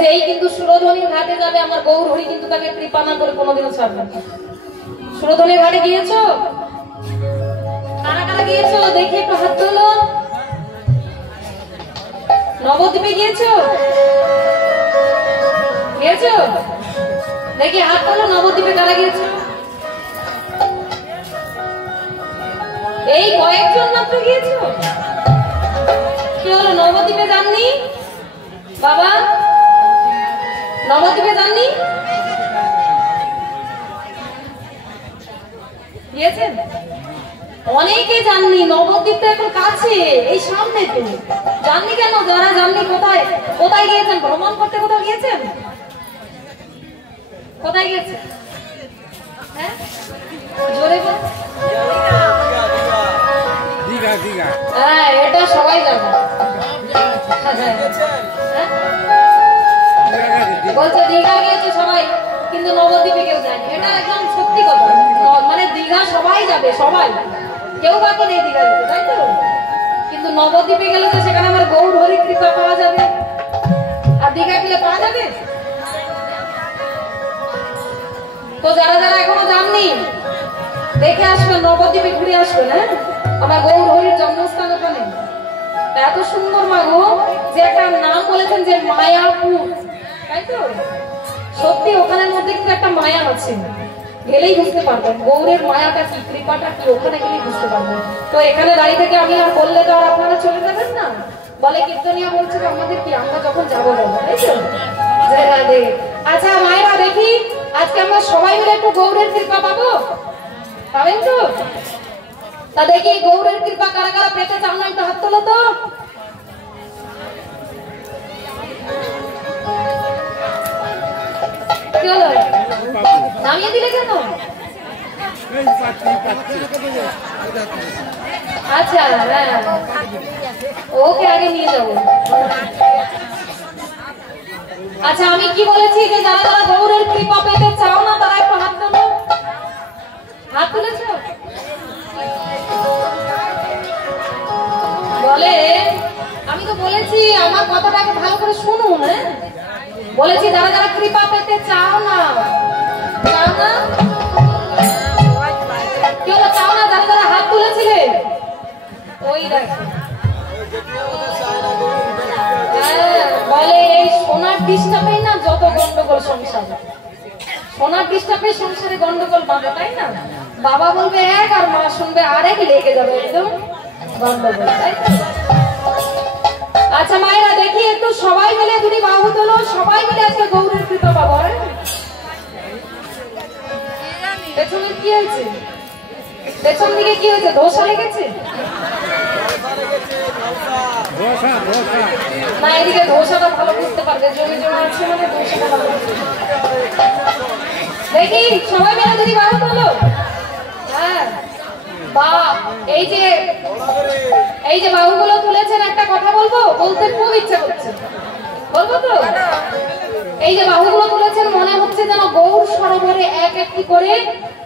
যেই কিন্তু সুরধনির ঘাটে যাবে আমার গৌর হরি কিন্তু তাকে কৃপা না করে কোনোদিনও ছাড়বে না। সুরধনির ঘাটে গিয়েছো? কারা কারা গিয়েছো দেখি একটু হাত তোলো। নবদ্বীপে গিয়েছো? গিয়েছো? দেখি হাত তোলো। নবদ্বীপে কারা গিয়েছো? এই কয়েকজন মাত্র গিয়েছো? কি হলো নবদ্বীপে যাননি বাবা? নবদ্বীপে যাননি? গিয়েছেন? অনেকে যাননি। নবদ্বীপ তো এখন কাছে, এই সামনে তো। যাননি কেন? যারা যাননি কোথায় কোথায় গিয়েছেন? ভ্রমণ করতে কোথাও গিয়েছেন? কোথায় গিয়েছেন? হ্যাঁ জোরে বল। দীঘা। দীঘা, হ্যাঁ এটা সবাই জানে। বলছে দীঘা গিয়েছে সবাই, কিন্তু নবদ্বীপে কেউ যায়নি। এটা একদম সত্যি কথা। মানে দীঘা সবাই যাবে, সবাই, কেউ বাকি নেই দীঘা যেতে, তাই তো? কিন্তু নবদ্বীপে গেলে তো সেখানে আমার গৌর হরি কৃপা পাওয়া যাবে। আর দীঘা গেলে পাওয়া যাবে? তো যারা যারা এখনো যাননি দেখে আসবেন, নবদ্বীপে ঘুরে আসবেন। হ্যাঁ, আমার গৌর হরির জন্মস্থান ওখানে। এত সুন্দর মা গো, যে একটা নাম বলেছেন যে মায়াপুর, তাই তো? সত্যি ওখানের মধ্যে কিন্তু একটা মায়া আছে, গেলেই বুঝতে পারবেন গৌরের মায়াটা কি, কৃপাটা কি, ওখানে গেলেই বুঝতে পারবেন। তো এখানে দাঁড়িয়ে থেকে আমি আর বললে তো আর আপনারা চলে যাবেন না। বলে কীর্তনিয়া বলছে আমাদের কি, আমরা যখন যাবো বলবো, তাই তো? আচ্ছা মায়েরা, দেখি আজকে আমরা সবাই মিলে একটু গৌরের কৃপা পাবো, পাবেন তো? তা দেখি গৌরের কৃপা কারা কারা পেতে চাও না একটু হাত তোলো তো। নামিয়ে দিলে কেন? আচ্ছা হ্যাঁ, ওকে আগে নিয়ে যাবো। আচ্ছা আমি কি বলেছি যে যারা যারা গৌরের কৃপা পেতে চাও না তারা একটু হাত তোলো। হাত তুলেছ? বলে আমি তো বলেছি, আমার কথাটাকে ভালো করে শুনুন। হ্যাঁ বলেছি যারা যারা কৃপা পেতে চাও না, চাও না, কি হলো চাও না? যারা যারা হাত তুলেছিলে ওই দেখো, বলে এই সোনার ডিস্টার্বে না যত গন্ডগোল সংসারে, সোনার ডিস্টার্বে সংসারে গন্ডগোল বাঁধে, তাই না? বাবা বলবে এক আর মা শুনবে আরেক, লেগে যাবে একদম গন্ডগোল, তাই তো? আচ্ছা মায়েরা, দেখি একটু সবাই মিলে দুটি বাহু তোলো, সবাই মিলে আজকে গৌরের কৃপা পাবো। পেছনে কি হয়েছে? পেছন দিকে কি হয়েছে? ধোসা লেগেছে না? এদিকে ধোসাটা ভালো বুঝতে পারবে, জমি জমা আছে মানে ধোসাটা ভালো বুঝতে। দেখি সবাই মিলে দুটি বাহু তোলো। হ্যাঁ বা এই যে বাহুগুলো তুলেছেন, একটা কথা বলবো, বলতে খুব ইচ্ছা করছে, বলবো তো? এই যে বাহুগুলো তুলেছেন, মনে হচ্ছে যেন গৌর সরোবরে এক একটি করে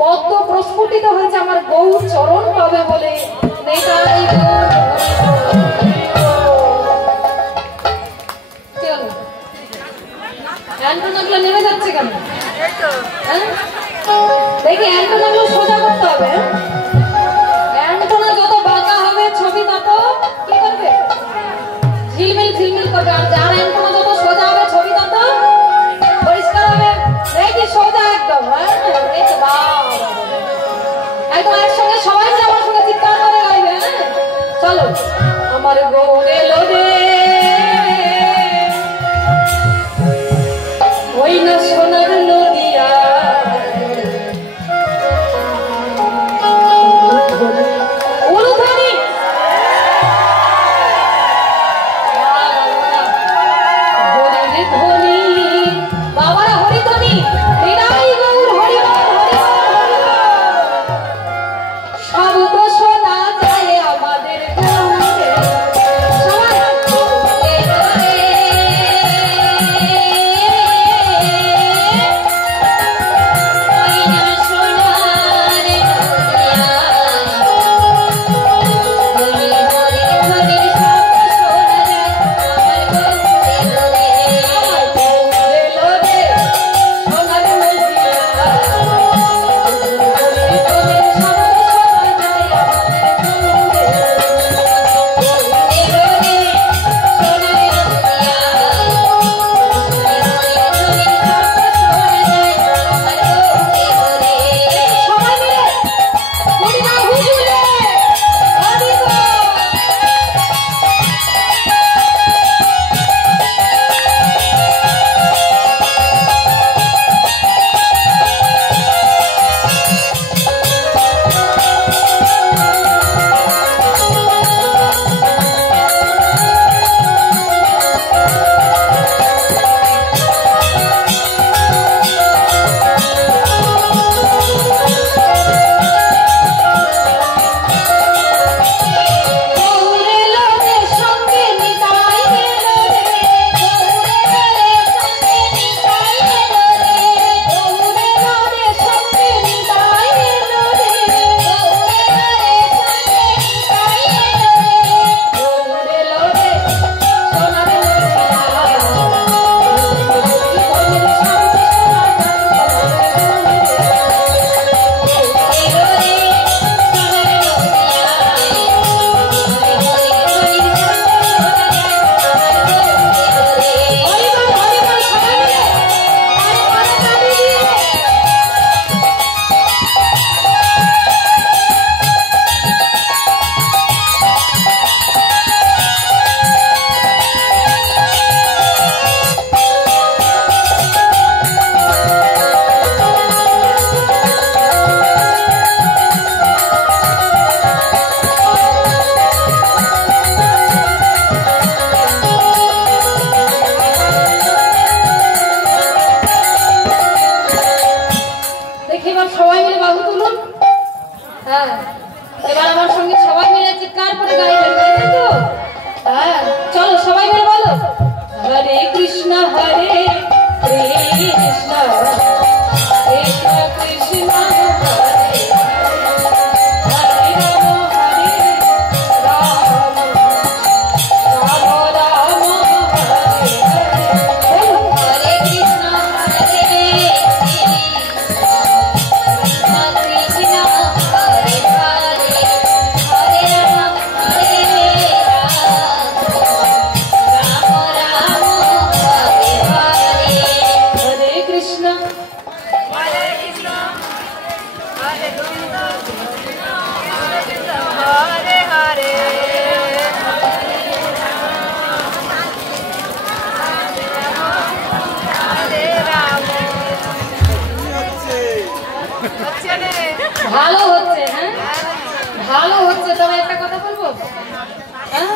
পদ্ম প্রস্ফুটিত হয়েছে আমার গৌর চরণ পাবে বলে। অ্যান্টোনাগুলো নেমে যাচ্ছে কেন? দেখি অ্যান্টোনাগুলো সোজা করতে হবে। অ্যান্টোনা যত বাঁকা হবে ছবি তত কি করবে? ঝিলমিল ঝিলমিল করবে। আর যার অ্যান্টোনা যত সোজা হবে ছবি তত পরিষ্কার হবে। দেখি সোজা একদম। একদম একসঙ্গে সবাই মিলে আমার সঙ্গে চিৎকার করে গাইবে। চলো। আমার গৌর এলো রে, ওই না সোনার নদিয়া, সব তো শোনা যায় আমাদের গৌরে। এবার আমার সঙ্গে সবাই মিলে চিৎকার করে গাইবেন, তাই তো? হ্যাঁ, চলো সবাই মিলে বলো, হরে কৃষ্ণ হরে কৃষ্ণ কৃষ্ণ কৃষ্ণ হরে হরে রাম হরে রাম রাম রাম হরে হরে হরে কৃষ্ণ হরে কৃষ্ণ হরে হরে হরে রাম হরে রাম রাম হরে হরে হরে কৃষ্ণ ভালো হচ্ছে, হ্যাঁ ভালো হচ্ছে। তবে একটা কথা বলবো, হ্যাঁ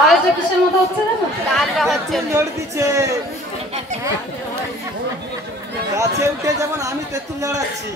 আওয়াজটা কিসের মতো হচ্ছে জানো? গাছে উঠে যেমন আমি তেঁতুল ঝাড়াচ্ছি।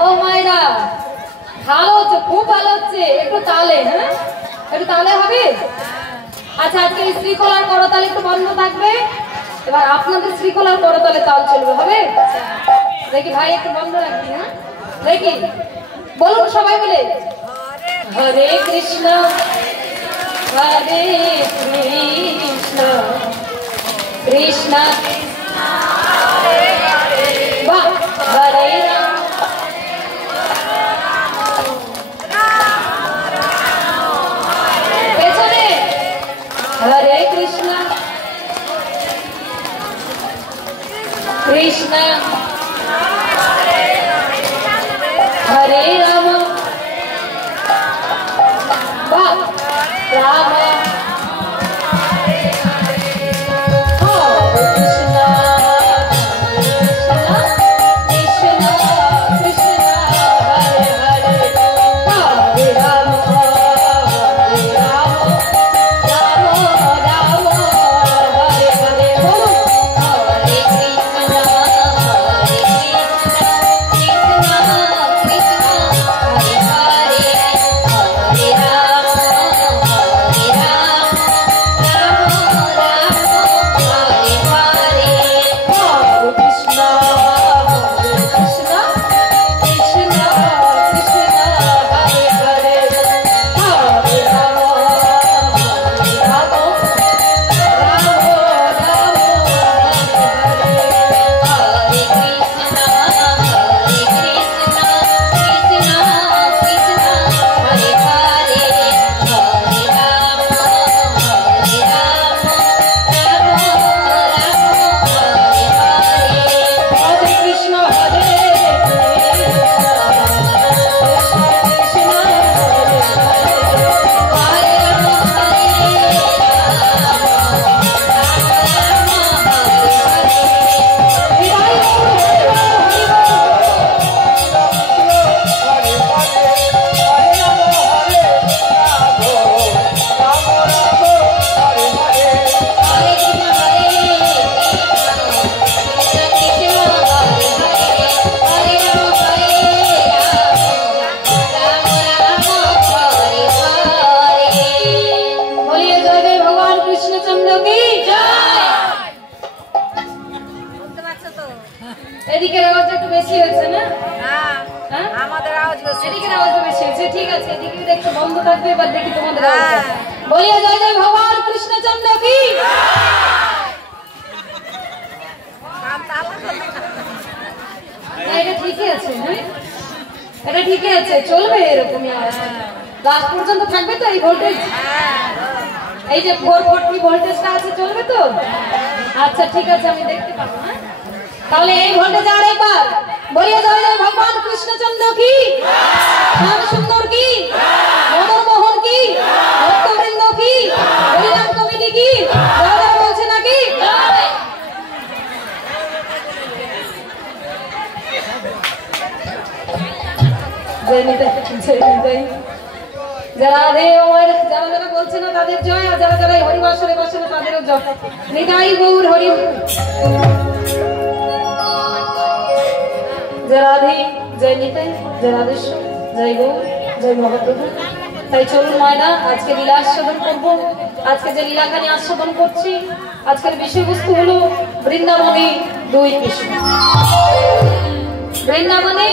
ও মাইরা ভালো হচ্ছে, খুব ভালো হচ্ছে। একটু তালে, হ্যাঁ একটু তালে হবে। আচ্ছা, আজকে শ্রীকলার করতাল একটু বন্ধ থাকবে। এবার আপনাদের শ্রীকলার করতালে তাল চলবে, হবে? দেখি ভাই একটু বন্ধ রাখবি, হ্যাঁ দেখি বলুন সবাই মিলে, হরে কৃষ্ণ হরে কৃষ্ণ কৃষ্ণ বাহ হরে রাম পেছনে হরে কৃষ্ণ কৃষ্ণ হরে রাম বাহ রাম এদিকের আওয়াজটা একটু বেশি হয়েছে না? হ্যাঁ আমাদের আওয়াজ বেশি, এদিকের আওয়াজটা বেশি হয়েছে। ঠিক আছে, এদিকে একটু বন্ধ থাকবে। এবার দেখি তোমাদের আওয়াজটা। বলিয়ে জয় জয় ভগবান কৃষ্ণচন্দ্র কি। এটা ঠিকই আছে, হ্যাঁ এটা ঠিকই আছে, চলবে এরকমই আওয়াজ। লাস্ট পর্যন্ত থাকবে তো এই ভোল্টেজ? এই যে 440 ভোল্টেজটা আছে, চলবে তো? আচ্ছা ঠিক আছে, আমি দেখতে পাবো। হ্যাঁ তাহলে এই ভোল্টেজ আর একবার বলিয়ে জয় জয় ভগবান কৃষ্ণচন্দ্র কি, শ্যাম সুন্দর কি, মদন মোহন কি, ভক্তবৃন্দ কি, হরিনাম কমিটি কি, জয় বলছে নাকি? যারা যারা যারা বলছে না তাদের জয়, আর যারা যারা হরিবাসরে বসে না তাদেরও জয়। নিতাই গৌর হরি। জয় রাধে, জয় নিতাই, জয় রাধেশ্বর, জয় গৌ, জয় মহাপ্রভু। তাই চলুন মায়েরা আজকে লীলা আস্বাদন করবো। আজকে যে লীলাখানি আস্বাদন করছি, আজকের বিষয়বস্তু হলো বৃন্দাবনে দুই কৃষ্ণ। বৃন্দাবনে